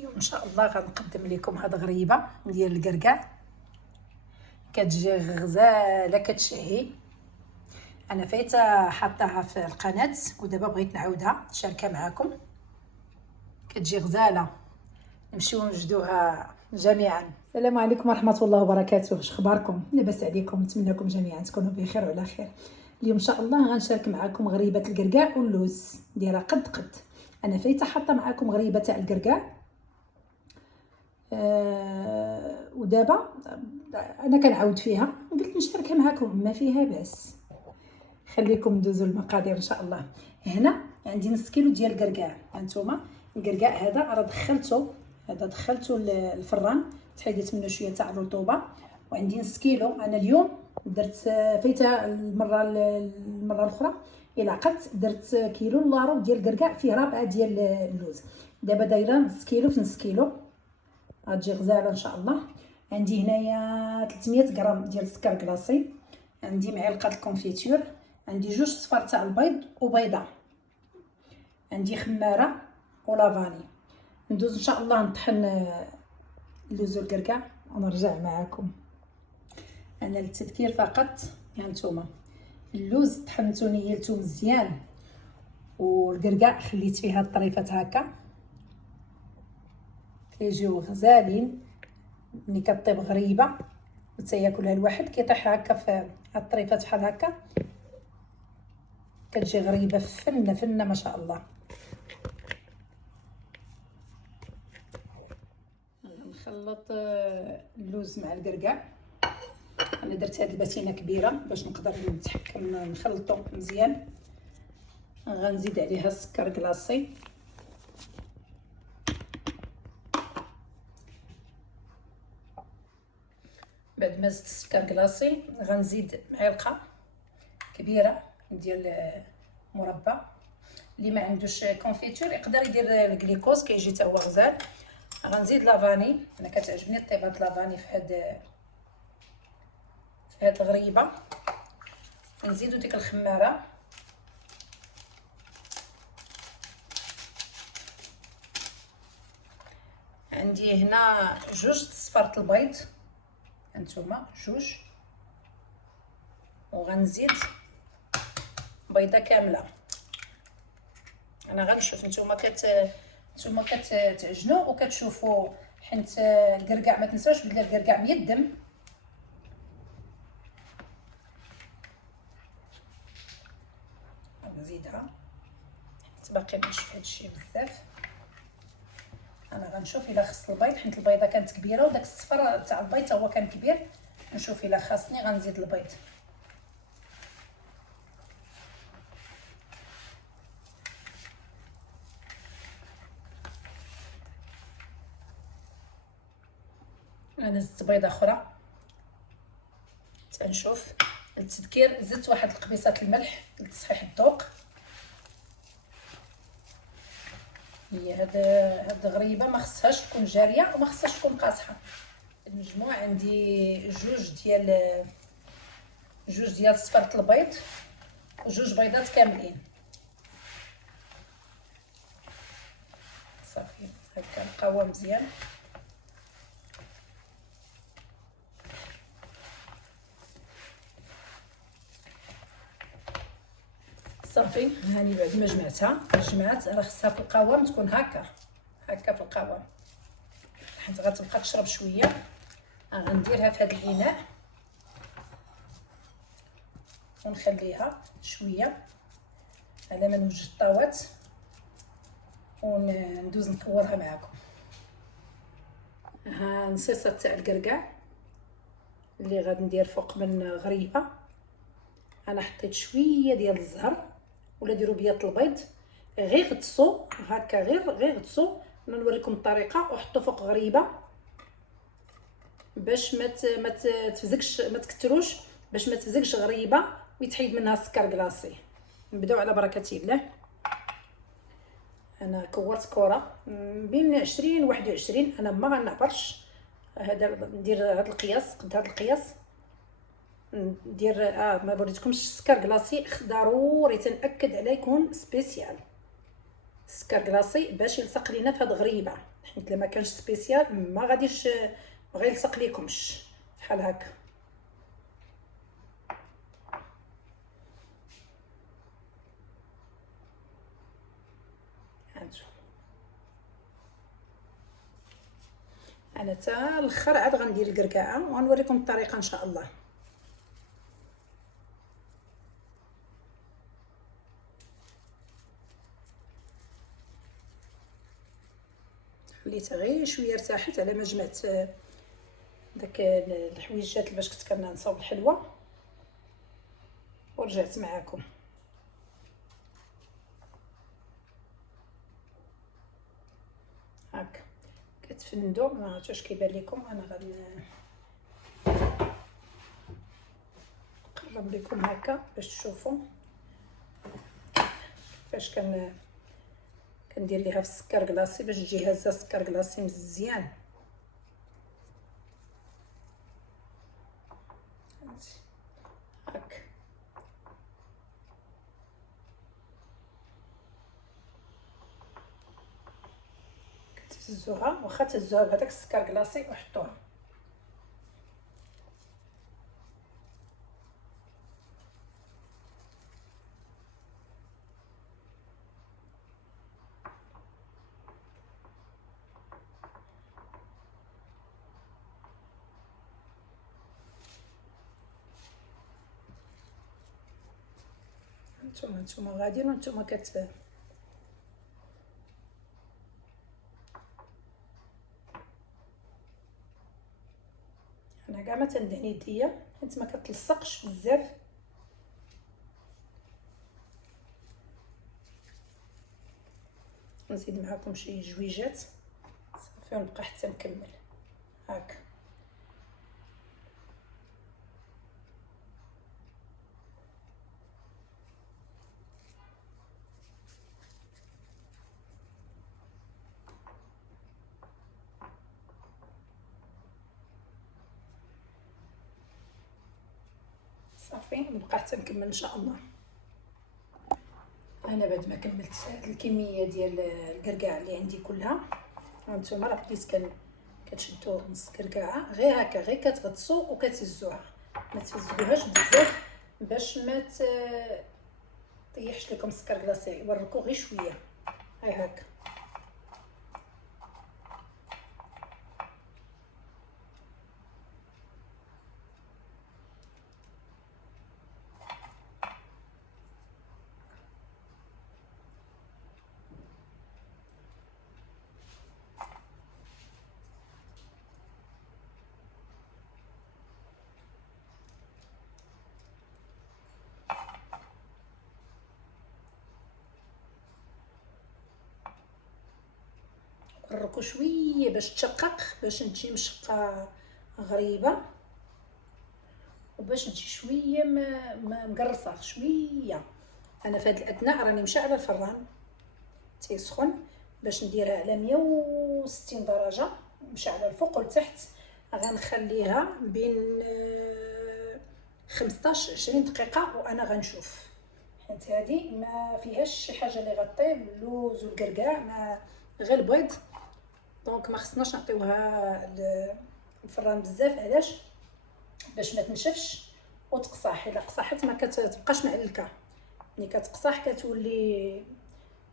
اليوم ان شاء الله غنقدم لكم هاد غريبه ديال الكركاع. كتجي غزاله كتشهي. انا فايته حطاها في القناه ودابا بغيت نعاودها نشاركها معكم. كتجي غزاله، نمشيو نوجدوها جميعا. السلام عليكم ورحمه الله وبركاته. واش اخباركم؟ لاباس عليكم؟ نتمنى لكم جميعا تكونوا بخير وعلى خير. اليوم ان شاء الله غنشارك معكم غريبه الكركاع واللوز دايره قد. انا فايته حاطه معكم غريبه تاع الكركاع. ودابا انا كنعاود فيها، قلت نشاركها معكم ما فيها باس. خليكم ندوزوا المقادير ان شاء الله. هنا عندي نص كيلو ديال الكركاع. هانتوما الكركاع هذا راه دخلته الفران، تحيدت منه شويه تاع الرطوبه. وعندي نص كيلو. انا اليوم درت فايته المره الاخرى الى عقلت درت كيلو الا ربع ديال الكركاع فيه ربعه ديال اللوز. دابا دايره نص كيلو في نص كيلو، غتجي غزاله ان شاء الله. عندي هنايا 300 غرام ديال السكر كلاصي، عندي معلقه الكونفيتور، عندي جوج صفار تاع البيض وبيضه، عندي خماره ولافاني. ندوز ان شاء الله نطحن اللوز والكركاع ونرجع معكم. انا للتذكير فقط، هانتوما اللوز طحنتو نيلتو مزيان، والكركاع خليت فيها الطريفات هكا كيجيو غزالين. ملي كطيب غريبه وتياكلها الواحد كيطيح هكا في هاد الطريفات بحال هكا، كتجي غريبه فنه ما شاء الله. نخلط اللوز مع الكركاع. انا درت هاد الباتينه كبيره باش نقدر نتحكم نخلطو مزيان. غنزيد عليها السكر كلاصي، بعد ما زدت السكر كلاصي غنزيد معلقه كبيره ديال مربى. اللي ما عندوش كونفيتور يقدر يدير الكليكوز كيجي حتى هو غزال. غنزيد لافاني، انا كتعجبني الطيبات لافاني في هاد الغريبه. نزيدو ديك الخماره، عندي هنا جوج صفارة البيض، هانتوما جوج، وغنزيد بيضه كامله. انا غنشوف نتوما كتعجنوا وكتشوفوا، حيت الكركاع ما تنساوش بلي الكركاع ميدم. نزيدها حيت باقي نشوف هادشي بزاف. انا غنشوف الا خص البيض، حيت البيضه كانت كبيره وداك الصفر تاع البيض هو كان كبير. نشوف الا خاصني غنزيد البيض. انا زدت بيضه اخرى تنشوف. للتذكير زدت واحد القبيصه الملح لتصحيح الذوق. هي هاد الغريبه ما خصهاش تكون جاريه وما خصهاش تكون قاصحه. المجموع عندي جوج ديال صفارة البيض وجوج بيضات كاملين. صافي هكا نقاوها مزيان. صافي هاني بعد ما جمعت راه خصها في القوام تكون هكا في القوام، حيت غتبقى تشرب شويه. غنديرها في هذا الاناء ونخليها شويه على ما نوجد الطاوات وندوز نكورها معكم. ها نصيصه تاع الكركاع اللي غادي ندير فوق من غريبه. انا حطيت شويه ديال الزهر ولا ديروا بياض البيض، غير غطسوا هكا، غير غطسوا. نوريكم الطريقه. وحطوا فوق غريبه باش ما تفزكش، ما تكتروش، باش ما تفزكش غريبه ويتحيد منها السكر كلاصي. نبداو على بركه الله. انا كورت كره بين 20 و 21. انا ما غنعبرش، هذا ندير هذا القياس قد هذا القياس. ندير ما وريتكمش السكر كلاصي ضروري تنأكد عليه يكون سبيسيال السكر كلاصي باش يلصق لينا في هاد غريبه. حيت لما كانش سبيسيال ما غاديش ما غيلصق ليكمش بحال هكا. هانتو انا حتى الاخر عاد غندير الكركاعه وغنوريكم الطريقه ان شاء الله. خليتها غير شويه ارتاحت على ما جمعت داك الحويجات اللي باش كنت كنصاوب الحلوه ورجعت معاكم. هاك كتفندو، ما عرفتش واش كيبان لكم، انا غادي نقرب لكم هكا باش تشوفوا كيفاش كندير ليها في السكر كلاصي باش تجي هازه السكر كلاصي مزيان. هاك كتهزوها، واخا تهزوها بهذاك السكر كلاصي وحطوها. نتوما غاديين وانتوما انا كاع ما تندهن يديا حيت ما كتلصقش بزاف. نزيد معكم شي جويجات صافي ونبقى حتى نكمل. هاك صافي نبقى حتى نكمل ان شاء الله. انا بعد ما كملت هاد الكميه ديال الكركاع اللي عندي كلها، هانتوما راه بديت كتشدوا نص كركاعه غير هكا، غير كتغطسوا وكتهزوها، ما تفزوهاش بزاف باش ما طيحش لكم السكر كلاصي، يوركو غير شويه هاي هكا. نحركو شويه باش تشقق، باش تجي مشقه غريبه وباش تجي شويه مقرصه شويه. انا في هذه الاثناء راني مشعله الفران تيسخن باش نديرها على 160 درجه مشعله الفوق والتحت. غنخليها بين 15 20 دقيقه وانا غنشوف، حيت هذه ما فيهاش شي حاجه اللي غطيب اللوز والكركاع، ما غير البيض، دونك ما خصناش نعطيوها الفران بزاف. علاش؟ باش ما تنشفش وتقصح. الا قصحت ما كتبقاش معلكه، ملي كتقصح كتولي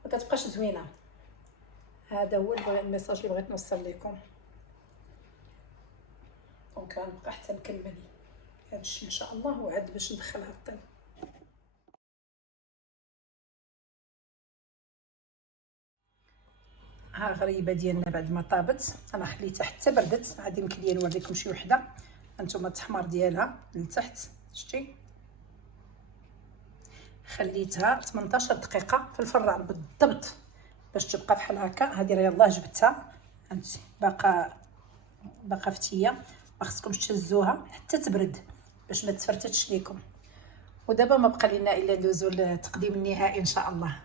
ما كتبقاش زوينه. هذا هو الميساج اللي بغيت نوصل لكم. دونك غنبقى حتى نكمل هذا الشيء ان شاء الله وعاد باش ندخلها الطيب. ها غريبه ديالنا بعد ما طابت انا خليتها حتى بردت، غادي يمكن لي نوريكم شي وحده. هانتوما التحمر ديالها لتحت شتي، خليتها 18 دقيقه في الفران بالضبط باش تبقى بحال هكا. هذه راه يلاه جبتها، هانتي باقا فتيه، ما خصكمش تهزوها حتى تبرد باش ما تفرتتش ليكم. ودابا ما بقى لنا الا ندوزو للتقديم النهائي ان شاء الله.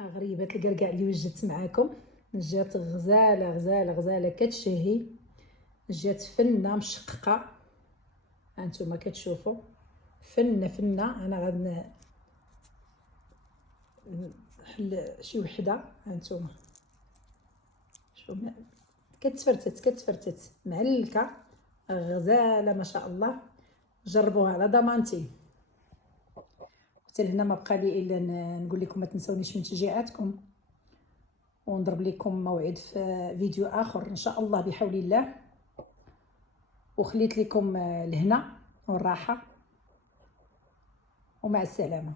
ها غريبه الكركاع اللي وجدت معاكم، جات غزاله غزاله غزاله كتشهي، جات فنه مشققه. هانتوما كتشوفوا فنه. انا غادي نحل شي وحده. هانتوما شوف كتفرتت معلكه غزاله ما شاء الله. جربوها على ضمانتي. حتى لهنا ما بقى لي الا نقول لكم ما تنسونيش من تشجيعاتكم، ونضرب لكم موعد في فيديو اخر ان شاء الله بحول الله. وخليت لكم الهنا والراحه، ومع السلامه.